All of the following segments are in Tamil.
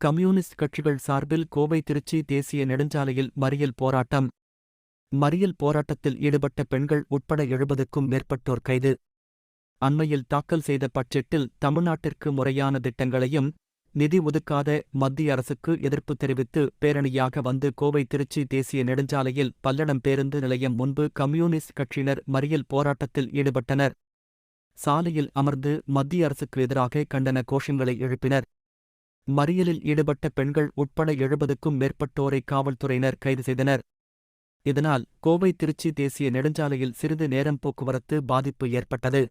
கம்யூனிஸ்ட் கட்சிகள் சார்பில் கோவை திருச்சி தேசிய நெடுஞ்சாலையில் மறியல் போராட்டம். மறியல் போராட்டத்தில் ஈடுபட்ட பெண்கள் உட்பட எழுபதுக்கும் மேற்பட்டோர் கைது. அண்மையில் தாக்கல் செய்த பட்ஜெட்டில் தமிழ்நாட்டிற்கு முறையான திட்டங்களையும் நிதி ஒதுக்காத மத்திய அரசுக்கு எதிர்ப்பு தெரிவித்து பேரணியாக வந்து கோவை திருச்சி தேசிய நெடுஞ்சாலையில் பல்லடம் பேருந்து நிலையம் முன்பு கம்யூனிஸ்ட் கட்சியினர் மறியல் போராட்டத்தில் ஈடுபட்டனர். சாலையில் அமர்ந்து மத்திய அரசுக்கு எதிராக கண்டன கோஷங்களை எழுப்பினர். மறியலில் ஈடுபட்ட பெண்கள் உட்பட எழுபதுக்கும் மேற்பட்டோரை காவல்துறையினர் கைது செய்தனர். இதனால் கோவை திருச்சி தேசிய நெடுஞ்சாலையில் சிறிது நேரம் போக்குவரத்து பாதிப்பு ஏற்பட்டது.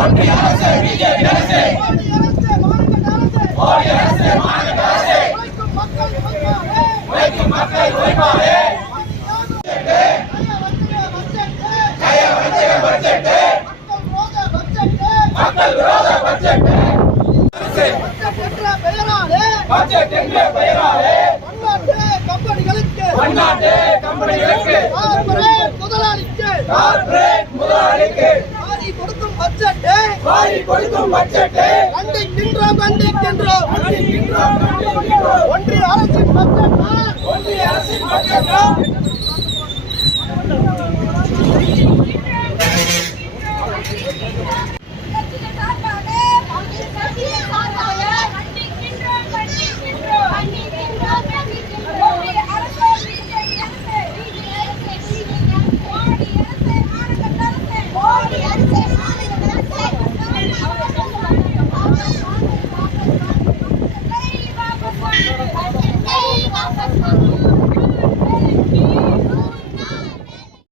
ஒன்றிய அரசு பிஜேபி அரசு. மோடி அரசு மாநில அரசு. உழைக்கும் மக்கள் உழைப்பாரே மக்கள் விரோத பட்ஜெட் பட்ஜெட் என்ற பெயராலே. கம்பெனிகளுக்கு. பன்னாட்டு கம்பெனிகளுக்கு. பட்ஜெட்டை. வாரி கொடுக்கும் பட்ஜெட்டை. கண்டிக்கின்றோம் கண்டிக்கின்றோம் ஒன்றிய அரசின் பட்ஜெட் ஒன்றிய அரசின் பட்ஜெட்